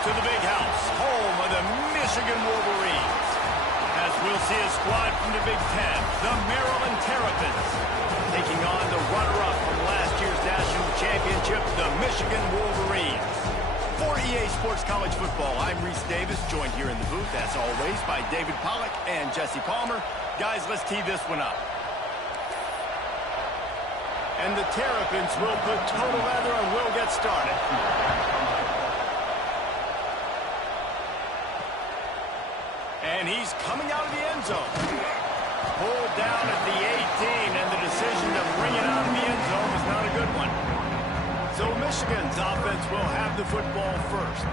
to the big house, home of the Michigan Wolverines. As we'll see a squad from the Big Ten, the Maryland Terrapins, taking on the runner-up from last year's national championship, the Michigan Wolverines. For EA Sports College Football, I'm Reese Davis, joined here in the booth, as always, by David Pollack and Jesse Palmer. Guys, let's tee this one up. And the Terrapins will put total leather and will get started. And he's coming out of the end zone. Pulled down at the 18, and the decision to bring it out of the end zone was not a good one. So Michigan's offense will have the football first.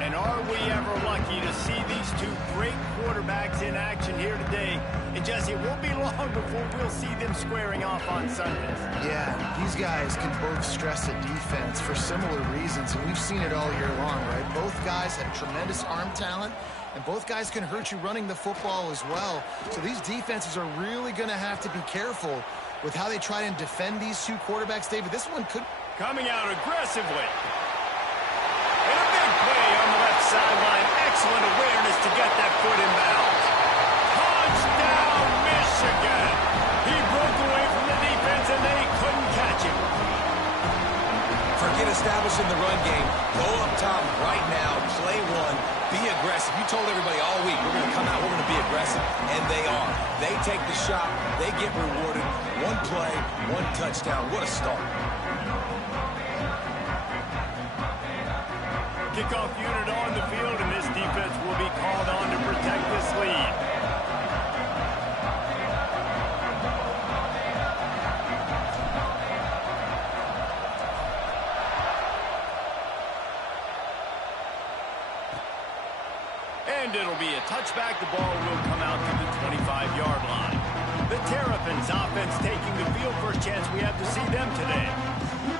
And are we ever lucky to see these two great quarterbacks in action here today? And Jesse, it won't be long before we'll see them squaring off on Sundays. Yeah, these guys can both stress a defense for similar reasons, and we've seen it all year long, right? Both guys have tremendous arm talent, and both guys can hurt you running the football as well. So these defenses are really going to have to be careful with how they try and defend these two quarterbacks. David, this one could... Coming out aggressively. And a big play on the left sideline. Excellent awareness to get that foot in bounds. Touchdown, Michigan. He broke away from the defense, and they couldn't catch him. Forget establishing the run game. Go up top right now. Play one. Be aggressive. You told everybody all week, we're going to come out, we're going to be aggressive, and they are. They take the shot. They get rewarded. One play, one touchdown. What a start. Kickoff unit on the field, and this defense will be called on to protect this lead. And it'll be a touchback. The ball will come out to the 25-yard line. The Terrapins offense taking the field. First chance we have to see them today.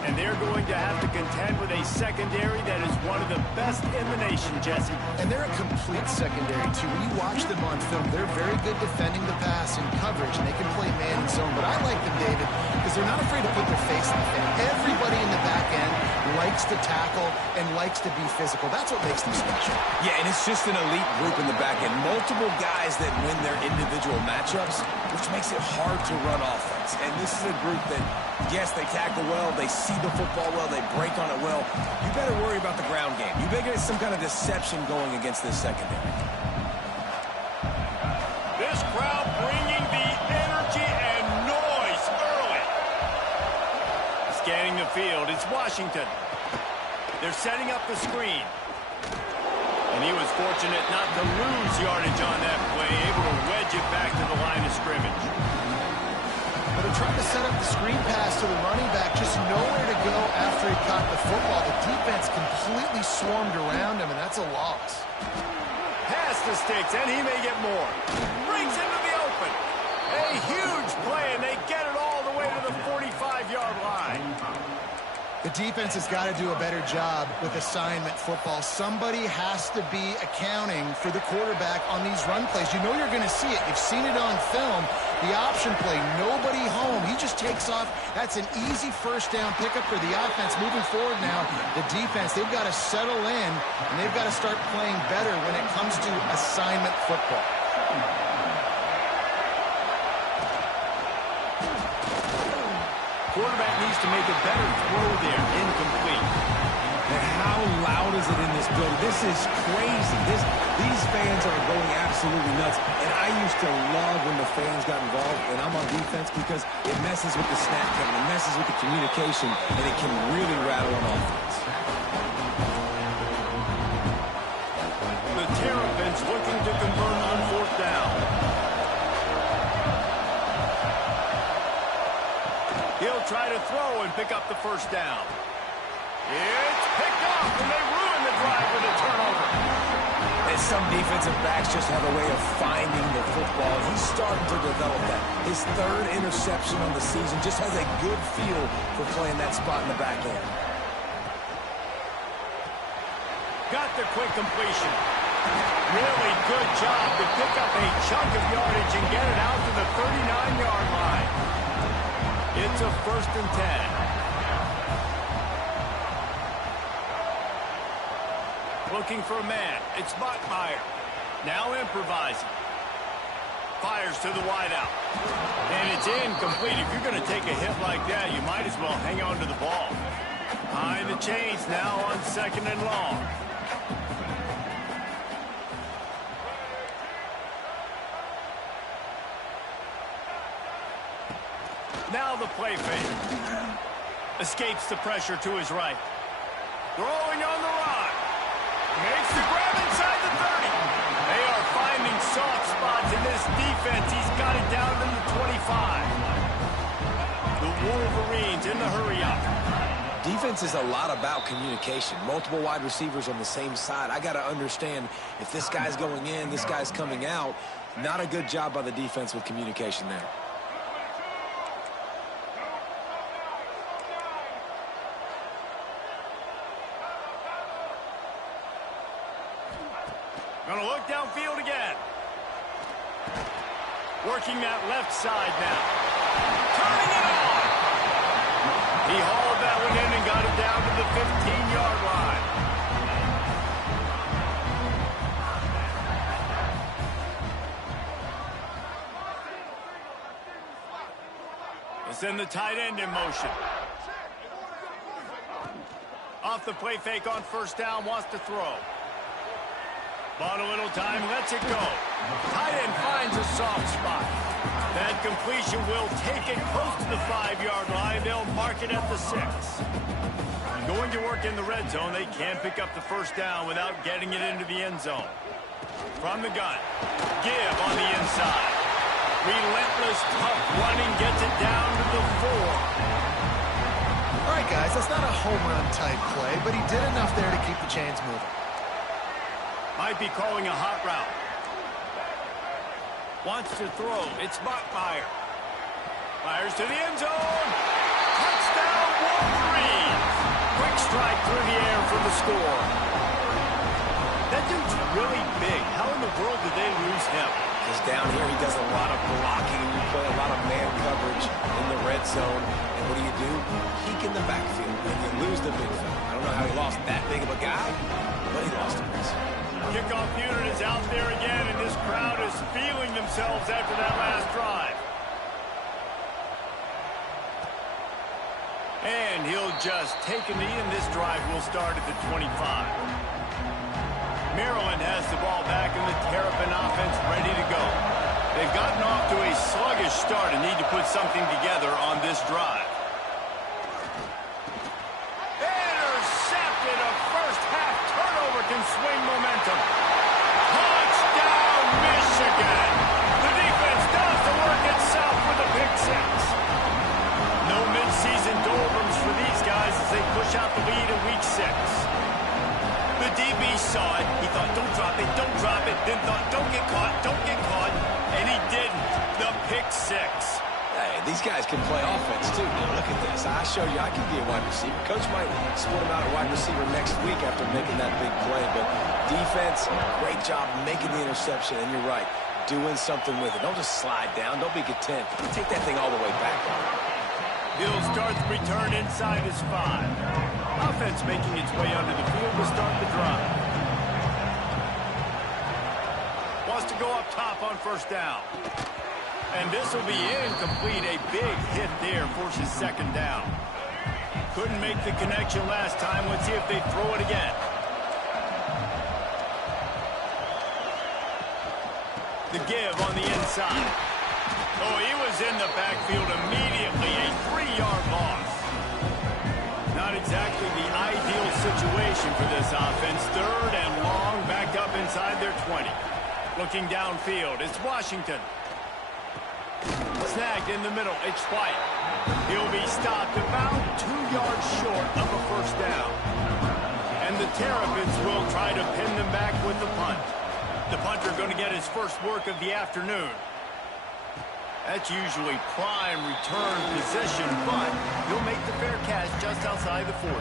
And they're going to have to contend with a secondary that is one of the best in the nation, Jesse. And they're a complete secondary, too. When you watch them on film, they're very good defending the pass in coverage, and they can play man and zone. But I like them, David, because they're not afraid to put their face in the fan. Everybody in the back end likes to tackle and likes to be physical. That's what makes them special. Yeah, and it's just an elite group in the back end. Multiple guys that win their individual matchups, which makes it hard to run offense. And this is a group that, yes, they tackle well, they see the football well, they break on it well. You better worry about the ground game. You better get some kind of deception going against this secondary. This crowd bringing the energy and noise early. Scanning the field, it's Washington. They're setting up the screen. And he was fortunate not to lose yardage on that play, able to wedge it back to the line of scrimmage. But they're trying to set up the screen pass to the running back, just nowhere to go after he caught the football. The defense completely swarmed around him, and that's a loss. Pass the sticks, and he may get more. Brings into the open. A huge play, and they get it all the way to the 45-yard line. The defense has got to do a better job with assignment football. Somebody has to be accounting for the quarterback on these run plays. You know you're going to see it. You've seen it on film. The option play, nobody home. He just takes off. That's an easy first down pickup for the offense. Moving forward now, the defense, they've got to settle in, and they've got to start playing better when it comes to assignment football. Quarterback needs to make a better throw there. Incomplete. And how loud is it in this building? This is crazy. These fans are going absolutely nuts. And I used to love when the fans got involved, and I'm on defense, because it messes with the snap count, it messes with the communication, and it can really rattle on offense. The Terrapins looking to convert on fourth down. He'll try to throw and pick up the first down. It's picked off, and they ruin the drive with a turnover. And some defensive backs just have a way of finding the football. He's starting to develop that. His third interception on the season, just has a good feel for playing that spot in the back end. Got the quick completion. Really good job to pick up a chunk of yardage and get it out to the 39-yard line. It's a 1st and 10. Looking for a man. It's Buckmeyer. Now improvising. Fires to the wideout. And it's incomplete. If you're going to take a hit like that, you might as well hang on to the ball. Behind the chains now on 2nd and long. Now the play fake. Escapes the pressure to his right. Throwing on the run. Makes the grab inside the 30. They are finding soft spots in this defense. He's got it down to the 25. The Wolverines in the hurry-up. Defense is a lot about communication. Multiple wide receivers on the same side. I got to understand if this guy's going in, this guy's coming out. Not a good job by the defense with communication there. Gonna look downfield again. Working that left side now. Turning it on. He hauled that one in and got it down to the 15-yard line. Let's send the tight end in motion. Off the play fake on 1st down, wants to throw. Bought a little time, lets it go. Tight end finds a soft spot. That completion will take it close to the 5-yard line. They'll mark it at the 6. Going to work in the red zone. They can't pick up the 1st down without getting it into the end zone. From the gun. Give on the inside. Relentless, tough running gets it down to the 4. All right, guys, that's not a home run type play, but he did enough there to keep the chains moving. Might be calling a hot route. Wants to throw. It's Buckmeyer. Fires to the end zone. Touchdown, Wolverines. Quick strike through the air for the score. That dude's really big. How in the world did they lose him? Because down here he does a lot of blocking, and you play a lot of man coverage in the red zone. And what do? Peek in the backfield, and you lose the big fella. I don't know how he lost that big of a guy, but he lost him. Kickoff unit is out there again, and this crowd is feeling themselves after that last drive. And he'll just take a knee, and this drive will start at the 25. Maryland has the ball back, and the Terrapin offense ready to go. They've gotten off to a sluggish start and need to put something together on this drive. Intercepted, a first-half turnover can swing momentum. Touchdown, Michigan! The defense does the work itself with a pick 6. No midseason doldrums for these guys as they push out the lead in week 6. The DB saw it. He thought, don't drop it, then thought, don't get caught, and he didn't. The pick 6. Hey, these guys can play offense, too. Now, look at this. I show you I can be a wide receiver. Coach might split him out a wide receiver next week after making that big play. But defense, great job making the interception. And you're right, doing something with it. Don't just slide down. Don't be content. Take that thing all the way back. He'll start the return inside his 5. Offense making its way onto the field to start the drive. Wants to go up top on 1st down. And this will be incomplete. A big hit there forces 2nd down. Couldn't make the connection last time. Let's see if they throw it again. The give on the inside. Oh, he was in the backfield immediately. A 3-yard loss. Not exactly the ideal situation for this offense. 3rd and long, backed up inside their 20. Looking downfield, it's Washington. Snagged in the middle, it's White. He'll be stopped about 2 yards short of a 1st down. And the Terrapins will try to pin them back with the punt. The punter going to get his first work of the afternoon. That's usually prime return position, but he'll make the fair catch just outside the 40.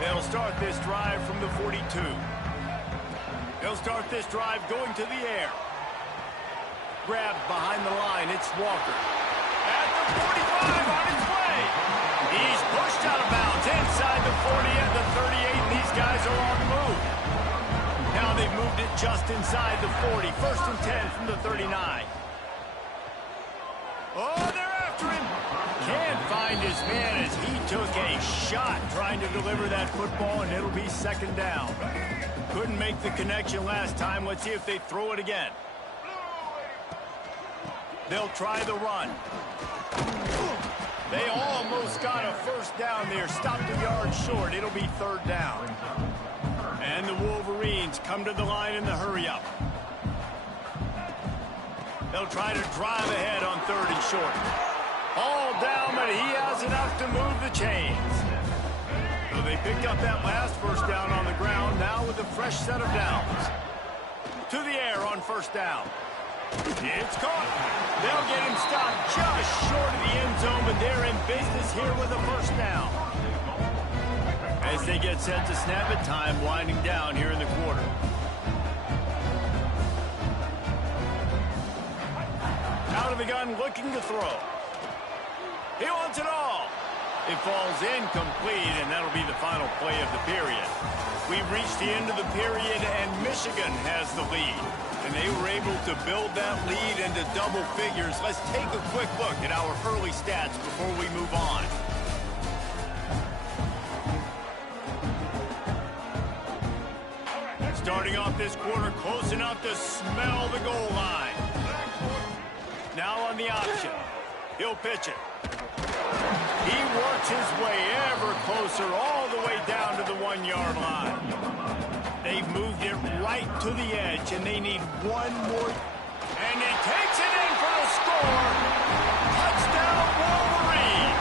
They'll start this drive from the 42. They'll start this drive going to the air. Grabbed behind the line, it's Walker. At the 45 on his way. He's pushed out of bounds inside the 40 and the 38, and these guys are on the move. moved it just inside the 40. 1st and 10 from the 39. Oh, they're after him. Can't find his man as he took a shot trying to deliver that football, and it'll be 2nd down. Couldn't make the connection last time. Let's see if they throw it again. They'll try the run. They almost got a 1st down there. Stopped a yard short. It'll be 3rd down. And the Wolverines come to the line in the hurry-up. They'll try to drive ahead on 3rd and short. All down, but he has enough to move the chains. So they picked up that last 1st down on the ground, now with a fresh set of downs. To the air on 1st down. It's caught. They'll get him stopped just short of the end zone, but they're in business here with a 1st down. As they get set to snap it, time winding down here in the quarter. Out of the gun, looking to throw. He wants it all. It falls incomplete, and that'll be the final play of the period. We've reached the end of the period, and Michigan has the lead. And they were able to build that lead into double figures. Let's take a quick look at our early stats before we move on. Starting off this quarter, close enough to smell the goal line. Now on the option. He'll pitch it. He works his way ever closer all the way down to the 1-yard line. They've moved it right to the edge, and they need one more. And he takes it in for the score. Touchdown, Wolverine.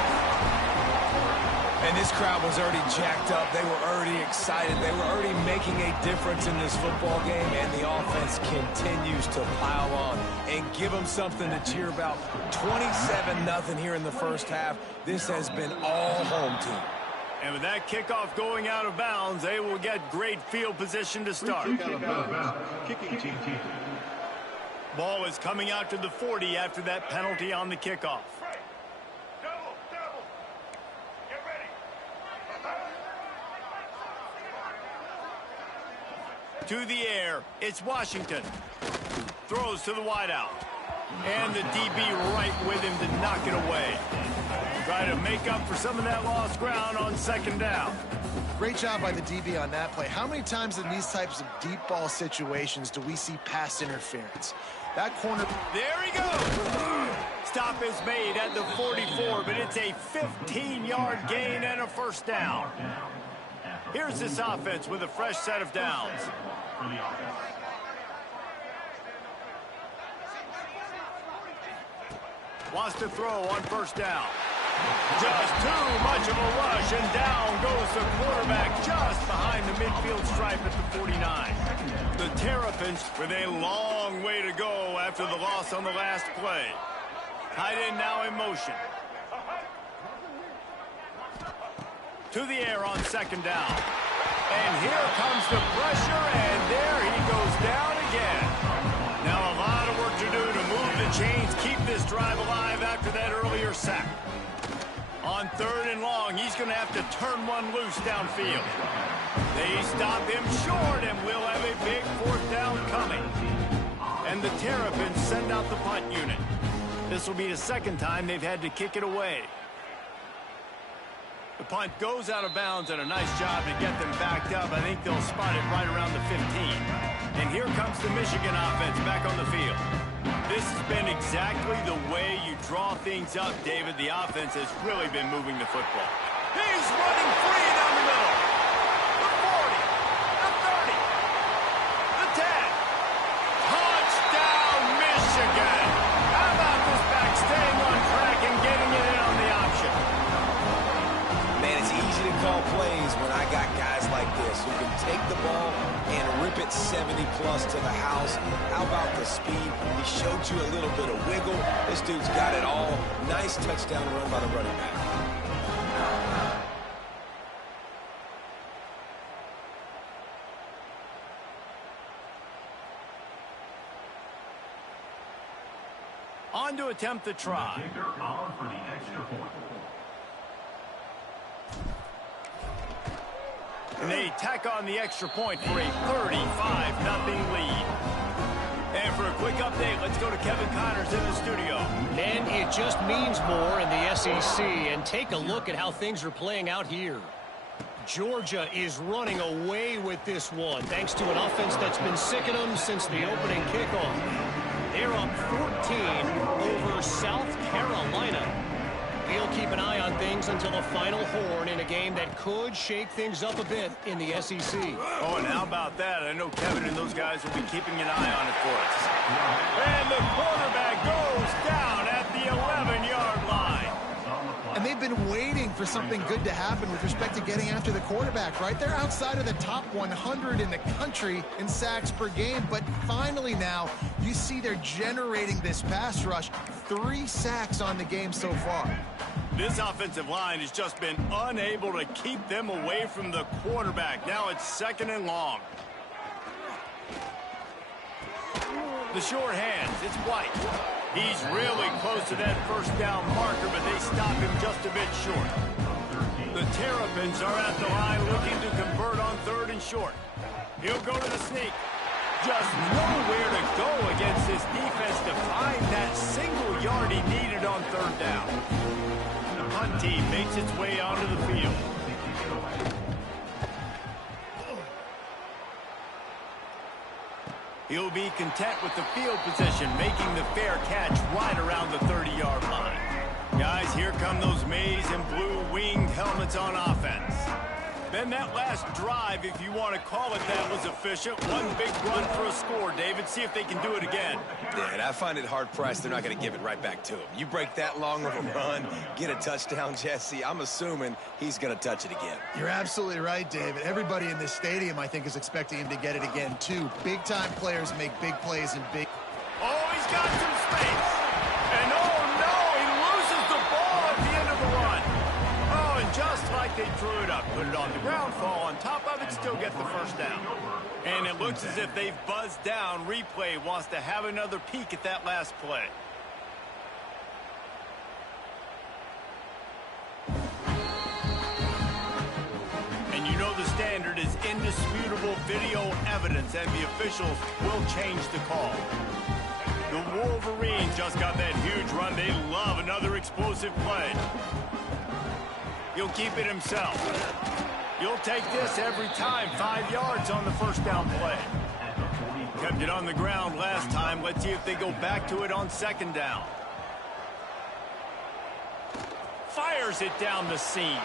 And this crowd was already jacked up. They were already excited. They were already making a difference in this football game, and the offense continues to pile on and give them something to cheer about. 27-0 here in the 1st half. This has been all home team. And with that kickoff going out of bounds, they will get great field position to start. Ball is coming out to the 40 after that penalty on the kickoff. To the air, it's Washington. Throws to the wideout. And the DB right with him to knock it away. Try to make up for some of that lost ground on 2nd down. Great job by the DB on that play. How many times in these types of deep ball situations do we see pass interference? That corner... There he goes! Stop is made at the 44, but it's a 15-yard gain and a 1st down. Here's this offense with a fresh set of downs. Wants to throw on 1st down. Just too much of a rush, and down goes the quarterback just behind the midfield stripe at the 49. The Terrapins with a long way to go after the loss on the last play. Tight end now in motion. To the air on 2nd down. And here comes the pressure, and there he goes down again. Now a lot of work to do to move the chains, keep this drive alive after that earlier sack. On 3rd and long, he's going to have to turn one loose downfield. They stop him short, and we'll have a big 4th down coming. And the Terrapins send out the punt unit. This will be the 2nd time they've had to kick it away. The punt goes out of bounds, and a nice job to get them backed up. I think they'll spot it right around the 15. And here comes the Michigan offense back on the field. This has been exactly the way you draw things up, David. The offense has really been moving the football. He's running free down the middle. The 40, the 30, the 10. Touchdown, Michigan. How about this back staying on track and getting it in on the option? Man, it's easy to call plays when I got guys like this who can take the ball and rip it 70-plus to the house. How about the speed? He showed you a little bit of wiggle. This dude's got it all. Nice touchdown run by the running back. On to attempt the try. And they tack on the extra point for a 35-0 lead. And for a quick update, let's go to Kevin Connors in the studio. Man, it just means more in the SEC. And take a look at how things are playing out here. Georgia is running away with this one, thanks to an offense that's been sick of them since the opening kickoff. They're up 14 over South Carolina. We'll keep an eye on things until the final horn in a game that could shake things up a bit in the SEC. Oh, and how about that? I know Kevin and those guys will be keeping an eye on it for us. And the quarterback goes down at the 11-yard line. And they've been waiting for something good to happen with respect to getting after the quarterback, right? They're outside of the top 100 in the country in sacks per game, but finally now you see they're generating this pass rush. 3 sacks on the game so far. This offensive line has just been unable to keep them away from the quarterback. Now it's 2nd and long. The short hands, it's White. He's really close to that first down marker, but they stop him just a bit short. The Terrapins are at the line looking to convert on 3rd and short. He'll go to the sneak. Just nowhere to go against this defense to find that single yard he needed on 3rd down. The punt team makes its way onto the field. He'll be content with the field position, making the fair catch right around the 30-yard line. Guys, here come those maize and blue winged helmets on offense. Then that last drive, if you want to call it that, was efficient. One big run for a score, David. See if they can do it again. Yeah, and I find it hard-pressed they're not going to give it right back to him. You break that long of a run, get a touchdown, Jesse, I'm assuming he's going to touch it again. You're absolutely right, David. Everybody in this stadium, I think, is expecting him to get it again, too. Big-time players make big plays and big... Oh, he's got some space. And oh, no, he loses the ball at the end of the run. Oh, and just like they drew it up, put it on the ground, fall on top of it, still get the first down. And it looks as if they've buzzed down. Replay wants to have another peek at that last play. And you know the standard is indisputable video evidence, and the officials will change the call. The Wolverines just got that huge run. They love another explosive play. He'll keep it himself. You'll take this every time. 5 yards on the first down play. Kept it on the ground last time. Let's see if they go back to it on 2nd down. Fires it down the seam.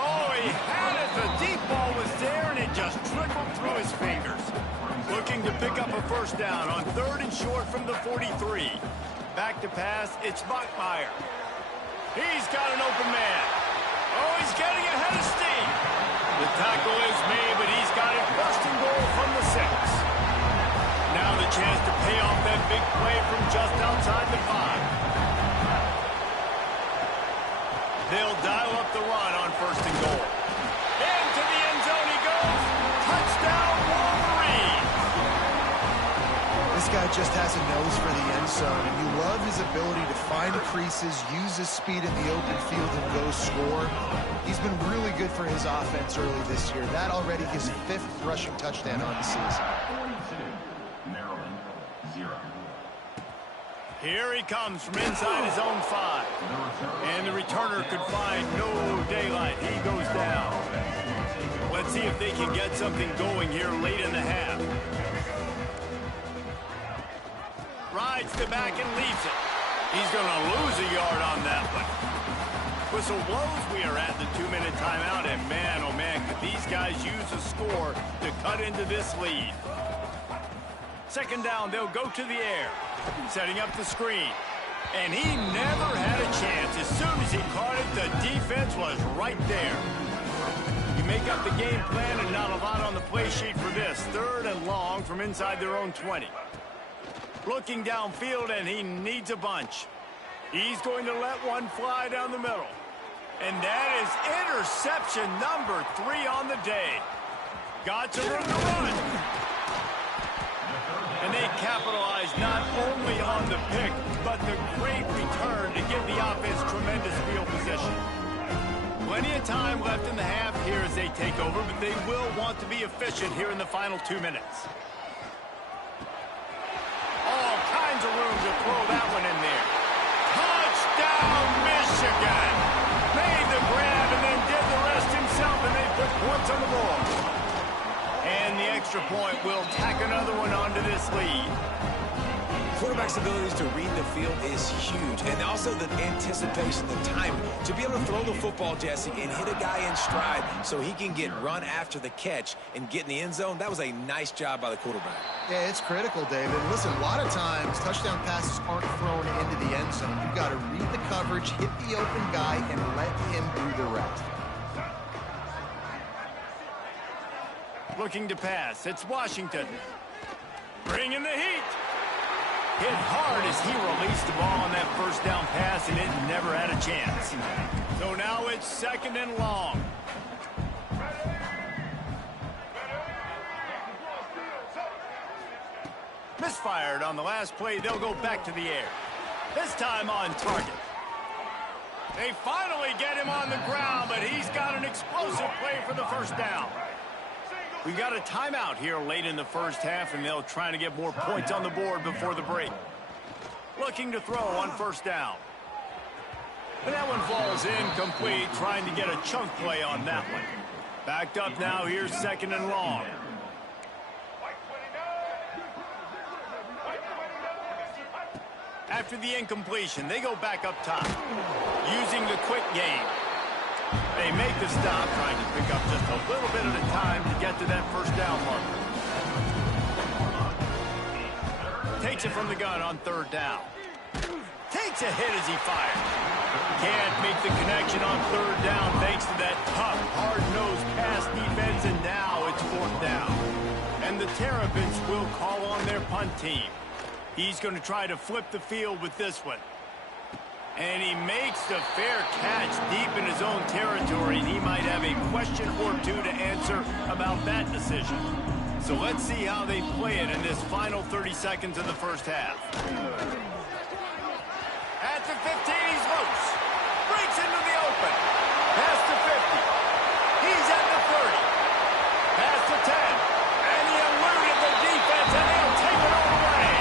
Oh, he had it. The deep ball was there, and it just trickled through his fingers. Looking to pick up a first down on 3rd and short from the 43. Back to pass, it's Bachmeier. He's got an open man. Oh, he's getting ahead of steam. The tackle is made, but he's got it 1st and goal from the 6. Now the chance to pay off that big play from just outside the 5. They'll dial up the run on 1st and goal. Into the end zone he goes. Touchdown, Wolverines. This guy just has a nose for the end zone, and you love his ability to find creases, use his speed in the open field, and go score. He's been really good for his offense early this year. That already his 5th rushing touchdown on the season. Here he comes from inside his own 5. And the returner could find no daylight. He goes down. Let's see if they can get something going here late in the half. Rides the back and leaves it. He's going to lose a yard on that one. Whistle blows. We are at the 2-minute timeout. And man, oh man, could these guys use a score to cut into this lead. 2nd down, they'll go to the air. Setting up the screen. And he never had a chance. As soon as he caught it, the defense was right there. You make up the game plan and not a lot on the play sheet for this. 3rd and long from inside their own 20. Looking downfield, and he needs a bunch. He's going to let one fly down the middle. And that is interception number 3 on the day. Got some room to run. And they capitalize not only on the pick, but the great return to give the offense tremendous field position. Plenty of time left in the half here as they take over, but they will want to be efficient here in the final 2 minutes. All kinds of room to throw that one in there. Touchdown, Michigan! Made the grab and then did the rest himself, and they put points on the board. And the extra point will tack another one onto this lead. Quarterback's abilities to read the field is huge, and also the anticipation, the timing. To be able to throw the football, Jesse, and hit a guy in stride so he can get run after the catch and get in the end zone, that was a nice job by the quarterback. Yeah, it's critical, David. Listen, a lot of times touchdown passes aren't thrown into the end zone. You've got to read the coverage, hit the open guy, and let him do the rest. Looking to pass. It's Washington. Bringing the heat. Hit hard as he released the ball on that first down pass, and it never had a chance. So now it's 2nd and long. Misfired on the last play. They'll go back to the air. This time on target. They finally get him on the ground, but he's got an explosive play for the first down. We got a timeout here late in the first half, and they'll try to get more points on the board before the break. Looking to throw on first down. And that one falls incomplete, trying to get a chunk play on that one. Backed up now, here's 2nd and long. After the incompletion, they go back up top, using the quick game. They make the stop, trying to pick up just a little bit at a time to get to that first down marker. Takes it from the gun on 3rd down. Takes a hit as he fires. Can't make the connection on 3rd down thanks to that tough, hard-nosed pass defense, and now it's 4th down. And the Terrapins will call on their punt team. He's going to try to flip the field with this one. And he makes the fair catch deep in his own territory, and he might have a question or two to answer about that decision. So let's see how they play it in this final 30 seconds of the first half. At the 15, he's loose. Breaks into the open. Past the 50. He's at the 30. Past the 10. And he eluded the defense, and they'll take it all away.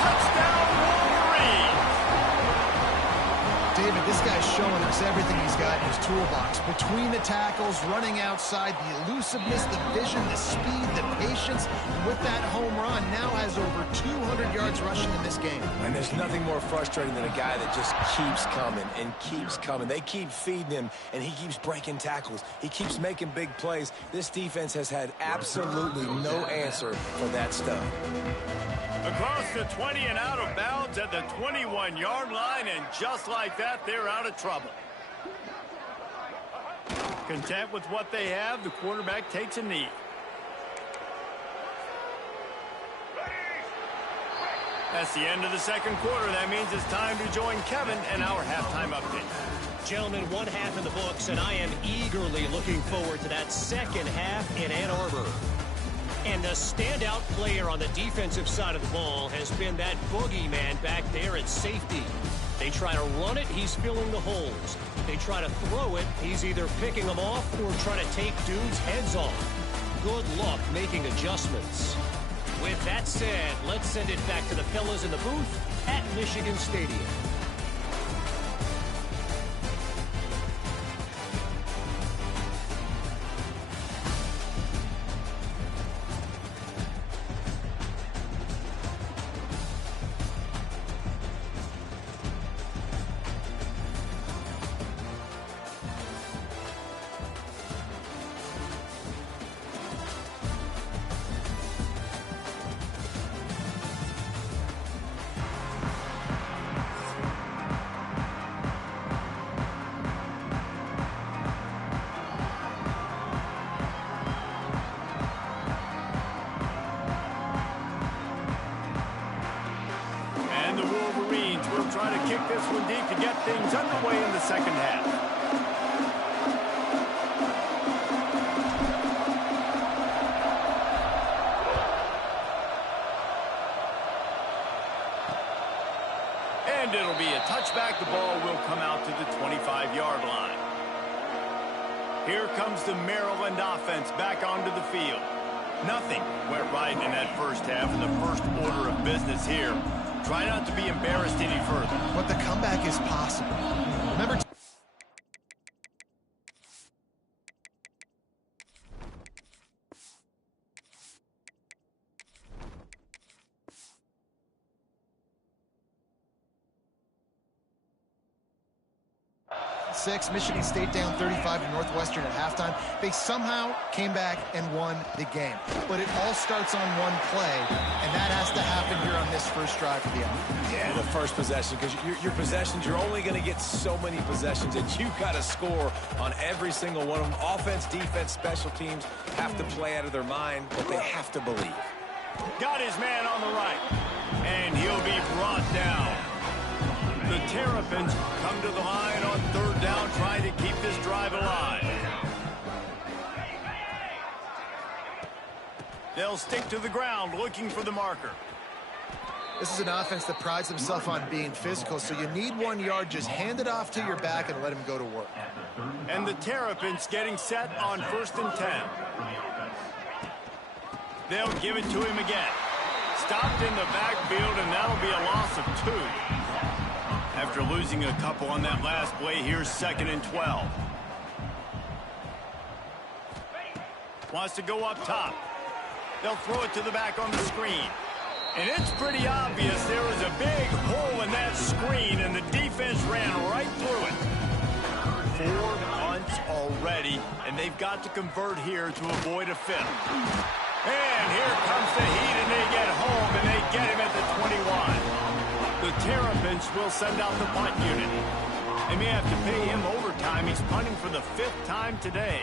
Touchdown, Wolverines. David, this guy's showing us everything he's got in his toolbox. Between the tackles, running outside, the elusiveness, the vision, the speed, the patience. And with that home run, now has over 200 yards rushing in this game. And there's nothing more frustrating than a guy that just keeps coming and keeps coming. They keep feeding him, and he keeps breaking tackles. He keeps making big plays. This defense has had absolutely no answer for that stuff. Across the 20 and out of bounds at the 21-yard line, and just like that, they're out of trouble. Content with what they have, the quarterback takes a knee. That's the end of the 2nd quarter. That means it's time to join Kevin and our halftime update. Gentlemen, 1 half in the books, and I am eagerly looking forward to that 2nd half in Ann Arbor. And the standout player on the defensive side of the ball has been that boogeyman back there at safety. They try to run it, he's filling the holes. They try to throw it, he's either picking them off or trying to take dudes' heads off. Good luck making adjustments. With that said, let's send it back to the fellas in the booth at Michigan Stadium. Try to kick this one deep to get things underway in the 2nd half. And it'll be a touchback. The ball will come out to the 25-yard line. Here comes the Maryland offense back onto the field. Nothing went right in that first half, and the first order of business here. Try not to be embarrassed any further. But the comeback is possible. Remember, 6, Michigan State down 35 to Northwestern at halftime. They somehow came back and won the game. But it all starts on one play, and that has to happen here on this first drive for the offense. Yeah, the first possession, because your possessions, you're only going to get so many possessions, and you've got to score on every single one of them. Offense, defense, special teams have to play out of their mind, but they have to believe. Got his man on the right, and he'll be brought down. The Terrapins come to the line on third down, trying to keep this drive alive. They'll stick to the ground, looking for the marker. This is an offense that prides themselves on being physical, so you need 1 yard, just hand it off to your back and let him go to work. And the Terrapins getting set on 1st and 10. They'll give it to him again. Stopped in the backfield, and that'll be a loss of 2. After losing a couple on that last play, here's 2nd and 12. Wants to go up top. They'll throw it to the back on the screen. And it's pretty obvious there was a big hole in that screen, and the defense ran right through it. 4 punts already, and they've got to convert here to avoid a 5th. And here comes the heat, and they get home, and they get him at the 21. The Terrapins will send out the punt unit. They may have to pay him overtime. He's punting for the 5th time today.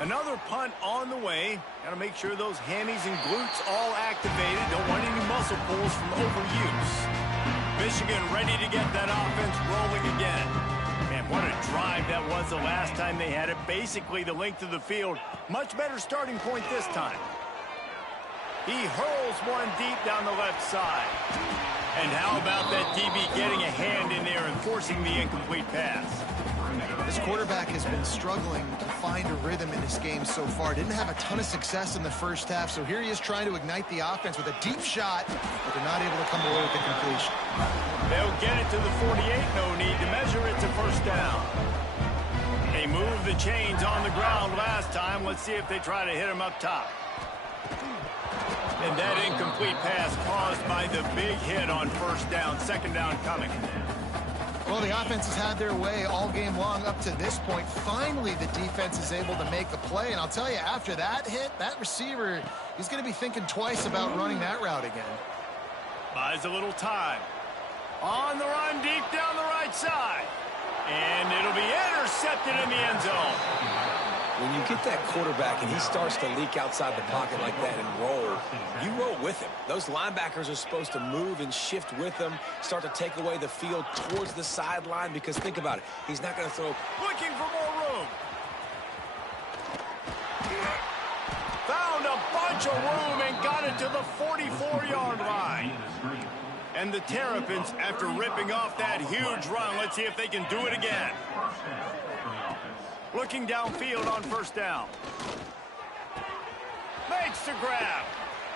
Another punt on the way. Got to make sure those hammies and glutes all activated. Don't want any muscle pulls from overuse. Michigan ready to get that offense rolling again. Man, what a drive that was the last time they had it. Basically the length of the field. Much better starting point this time. He hurls one deep down the left side. And how about that DB getting a hand in there and forcing the incomplete pass? This quarterback has been struggling to find a rhythm in this game so far. Didn't have a ton of success in the first half, so here he is trying to ignite the offense with a deep shot, but they're not able to come away with the completion. They'll get it to the 48, no need to measure it to 1st down. They moved the chains on the ground last time. Let's see if they try to hit him up top. And that incomplete pass caused by the big hit on 1st down. 2nd down coming. Well, the offense has had their way all game long up to this point. Finally, the defense is able to make a play. And I'll tell you, after that hit, that receiver, he's going to be thinking twice about running that route again. Buys a little time. On the run, deep down the right side. And it'll be intercepted in the end zone. When you get that quarterback and he starts to leak outside the pocket like that and roll, you roll with him. Those linebackers are supposed to move and shift with him, start to take away the field towards the sideline, because think about it, he's not going to throw. Looking for more room. Found a bunch of room and got it to the 44-yard line. And the Terrapins, after ripping off that huge run, let's see if they can do it again. Looking downfield on 1st down. Makes the grab.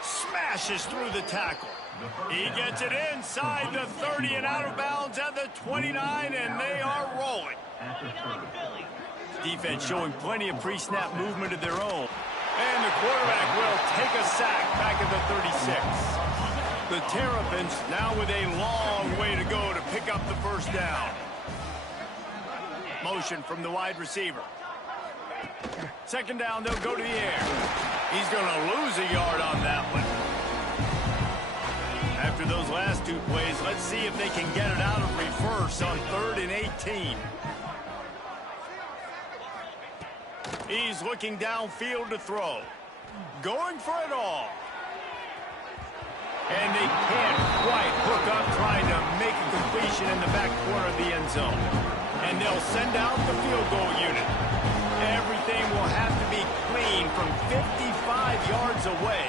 Smashes through the tackle. He gets it inside the 30 and out of bounds at the 29, and they are rolling. Defense showing plenty of pre-snap movement of their own. And the quarterback will take a sack back at the 36. The Terrapins now with a long way to go to pick up the 1st down. Motion from the wide receiver. 2nd down, they'll go to the air. He's going to lose a yard on that one. After those last 2 plays, let's see if they can get it out of reverse on 3rd and 18. He's looking downfield to throw. Going for it all. And they can't quite hook up trying to make a completion in the back corner of the end zone. And they'll send out the field goal unit. Everything will have to be clean from 55 yards away.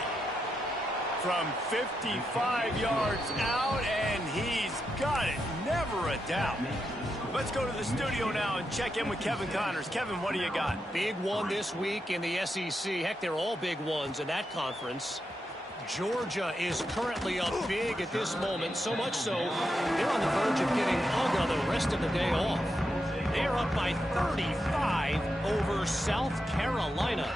from 55 yards out, and he's got it. Never a doubt. Let's go to the studio now and check in with Kevin Connors. Kevin, what do you got? Big one this week in the SEC. Heck, they're all big ones in that conference. Georgia is currently up big at this moment, so much so they're on the verge of getting UGA the rest of the day off. They're up by 35 over South Carolina.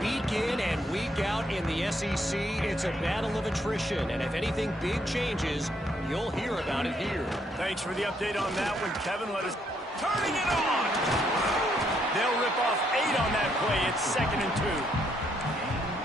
Week in and week out in the SEC, it's a battle of attrition, and if anything big changes, you'll hear about it here. Thanks for the update on that one, Kevin. Let us turning it on. They'll rip off 8 on that play. It's 2nd and 2.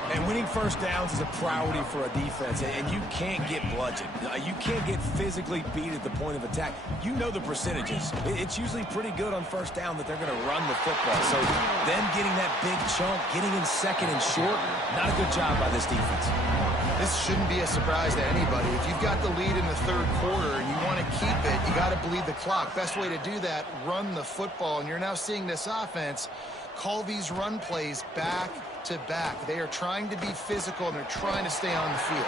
And winning first downs is a priority for a defense, and you can't get bludgeoned. You can't get physically beat at the point of attack. You know the percentages. It's usually pretty good on first down that they're going to run the football. So them getting that big chunk, getting in 2nd and short, not a good job by this defense. This shouldn't be a surprise to anybody. If you've got the lead in the 3rd quarter and you want to keep it, you got to bleed the clock. Best way to do that, run the football. And you're now seeing this offense call these run plays back to back. They are trying to be physical, and they're trying to stay on the field.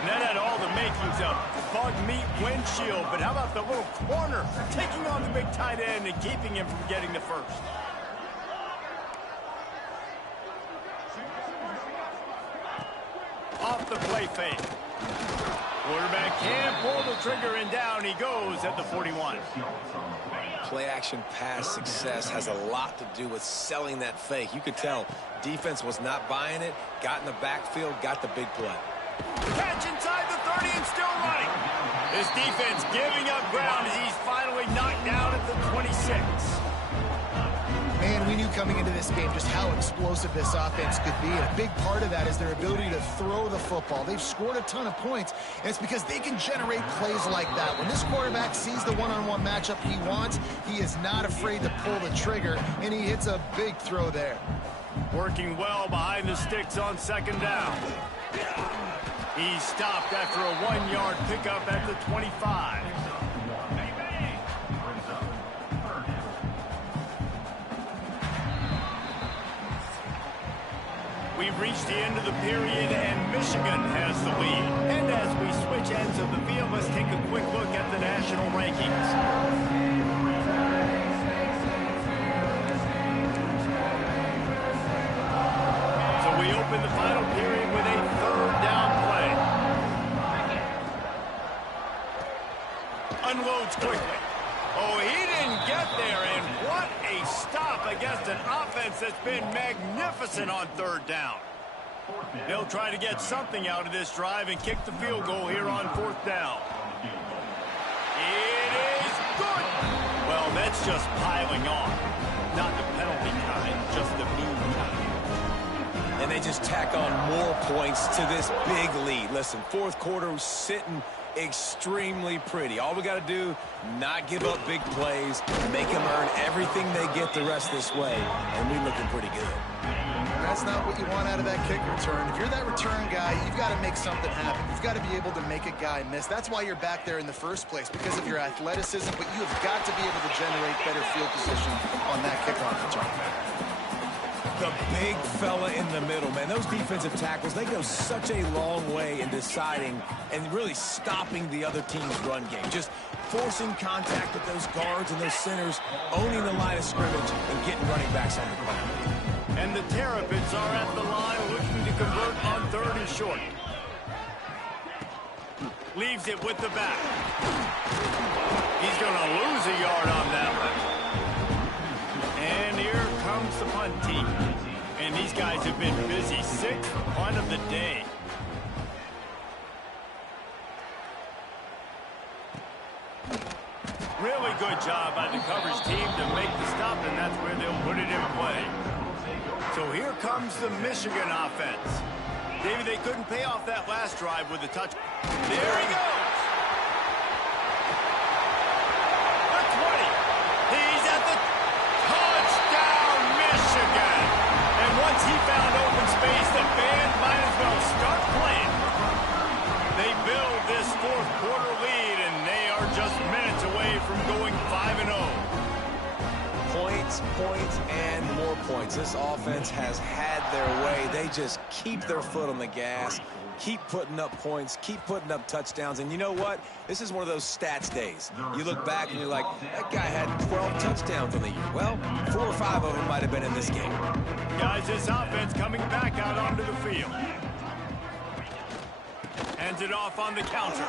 And that had all the makings of bug meat windshield, but how about the little corner taking on the big tight end and keeping him from getting the first? Off the play fake. Quarterback can't pull the trigger, and down he goes at the 41. Play-action pass success has a lot to do with selling that fake. You could tell defense was not buying it, got in the backfield, got the big play. Catch inside the 30 and still running. This defense giving up ground as he's finally knocked down at the 26. Man, we knew coming into this game just how explosive this offense could be, and a big part of that is their ability to throw the football. They've scored a ton of points, and it's because they can generate plays like that. When this quarterback sees the one-on-one matchup he wants, he is not afraid to pull the trigger, and he hits a big throw there. Working well behind the sticks on 2nd down. He stopped after a 1-yard pickup at the 25. We've reached the end of the period, and Michigan has the lead. And as we switch ends of the field, let's take a quick look at the national rankings. So we open the final period with a 3rd down play. Unloads quickly. Oh, he didn't get there, and what a stop against an offense that's been magnificent on 3rd down. They'll try to get something out of this drive and kick the field goal here on 4th down. It is good. Well, that's just piling on. Not the penalty kind, just the mean kind. And they just tack on more points to this big lead. Listen, 4th quarter sitting extremely pretty. All we got to do, not give up big plays, make them earn everything they get the rest this way, and we're looking pretty good. That's not what you want out of that kick return. If you're that return guy, you've got to make something happen. You've got to be able to make a guy miss. That's why you're back there in the first place, because of your athleticism, but you have got to be able to generate better field position on that kickoff return. The big fella in the middle, man. Those defensive tackles, they go such a long way in deciding and really stopping the other team's run game. Just forcing contact with those guards and those centers, owning the line of scrimmage, and getting running backs on the ground. And the Terrapins are at the line looking to convert on 3rd and short. Leaves it with the back. He's going to lose a yard on that one. And here comes the punt team. And these guys have been busy. 6th punt of the day. Really good job by the coverage team to make the stop, and that's where they'll put it in play. So here comes the Michigan offense. Davey, they couldn't pay off that last drive with a touch. There he goes. The 20. He's at the touchdown, Michigan. And once he found open space, the band might as well start playing. They build this 4th quarter lead, and they are just minutes away from going 5-0. Points points, points, and more points. This offense has had their way. They just keep their foot on the gas, keep putting up points, keep putting up touchdowns. And you know what? This is one of those stats days. You look back and you're like, that guy had 12 touchdowns on the year. Well, 4 or 5 of them might have been in this game. Guys, this offense coming back out onto the field. Hands it off on the counter.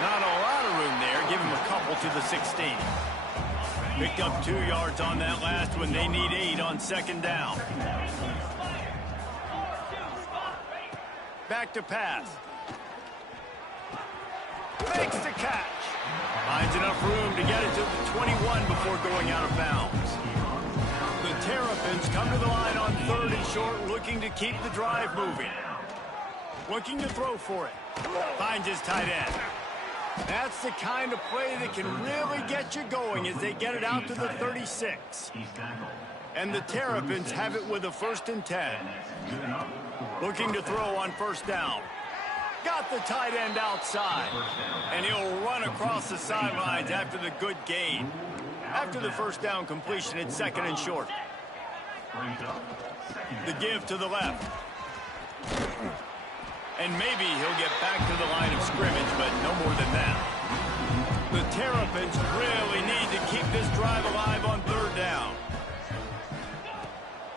Not a lot of room there. Give him a couple to the 16. Picked up 2 yards on that last one. They need 8 on second down. Back to pass. Makes the catch. Finds enough room to get it to the 21 before going out of bounds. The Terrapins come to the line on 3rd and short, looking to keep the drive moving. Looking to throw for it. Finds his tight end. That's the kind of play that can really get you going as they get it out to the 36. And the Terrapins have it with a 1st and 10. Looking to throw on 1st down. Got the tight end outside. And he'll run across the sidelines after the good gain. After the 1st down completion, it's 2nd and short. The give to the left. And maybe he'll get back to the line of scrimmage, but no more than that. The Terrapins really need to keep this drive alive on 3rd down.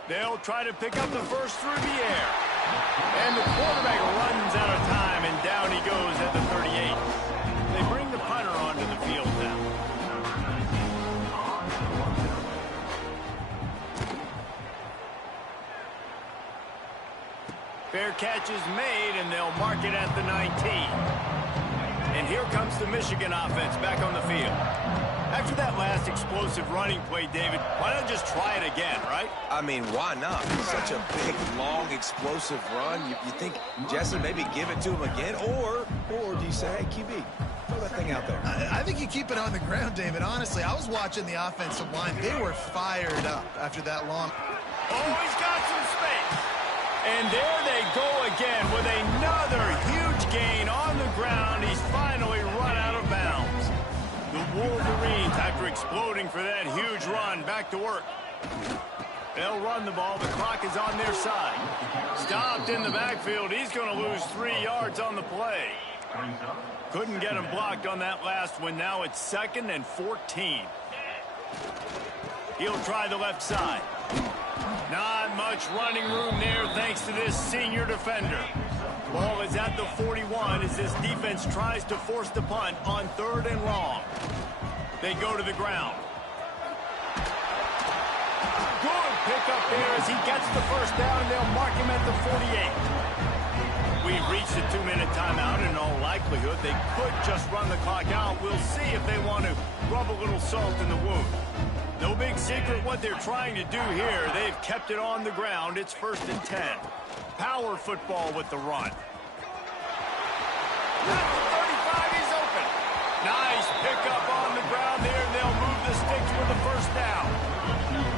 They'll try to pick up the first through the air. And the quarterback runs out of time, and down he goes at the 38. They bring the punter onto the field now. Fair catch is made, and they'll mark it at the 19. And here comes the Michigan offense back on the field. After that last explosive running play, David, why not just try it again, right? I mean, why not? Such a big, long, explosive run. You think, Jesse, maybe give it to him again? Or do you say, hey, QB, throw that thing out there? I think you keep it on the ground, David. Honestly, I was watching the offensive line. They were fired up after that long. Oh, he's got some space. And there they go again with another huge gain on the ground. He's finally run out of bounds. The Wolverines, after exploding for that huge run, back to work. They'll run the ball. The clock is on their side. Stopped in the backfield. He's going to lose 3 yards on the play. Couldn't get him blocked on that last one. Now it's 2nd and 14. He'll try the left side. Not much running room there thanks to this senior defender. Ball is at the 41 as this defense tries to force the punt on 3rd and long. They go to the ground. Good pickup there as he gets the 1st down, and they'll mark him at the 48. We've reached the 2-minute timeout. In all likelihood, they could just run the clock out. We'll see if they want to rub a little salt in the wound. No big secret what they're trying to do here. They've kept it on the ground. It's 1st and 10. Power football with the run. At the 35, he's open. Nice pickup on the ground there, and they'll move the sticks for the 1st down.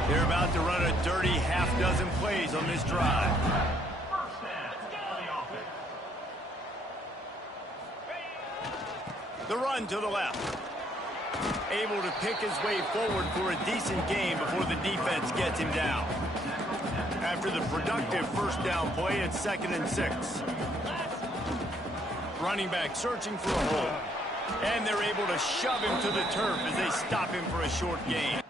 They're about to run a dirty half-dozen plays on this drive. The run to the left. Able to pick his way forward for a decent gain before the defense gets him down. After the productive 1st down play, it's 2nd and 6. Running back searching for a hole. And they're able to shove him to the turf as they stop him for a short gain.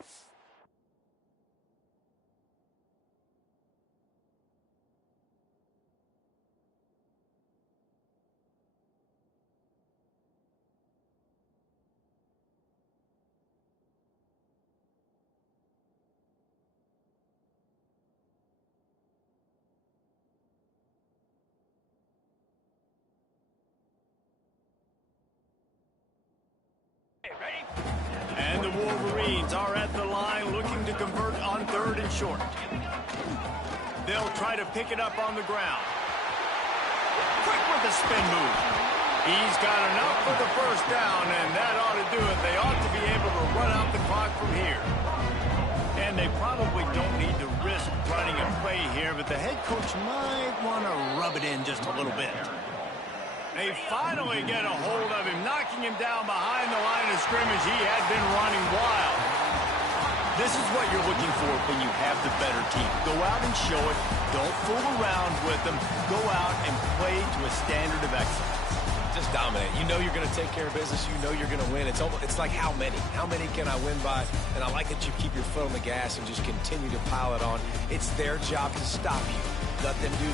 And the Wolverines are at the line looking to convert on 3rd and short. They'll try to pick it up on the ground. Quick with the spin move. He's got enough for the 1st down, and that ought to do it. They ought to be able to run out the clock from here. And they probably don't need to risk running a play here, but the head coach might want to rub it in just a little bit. They finally get a hold of him, knocking him down behind the line of scrimmage. He had been running wild. This is what you're looking for when you have the better team. Go out and show it. Don't fool around with them. Go out and play to a standard of excellence. Just dominate. You know you're going to take care of business. You know you're going to win. It's like how many? How many can I win by? And I like that you keep your foot on the gas and just continue to pile it on. It's their job to stop you. Let them do.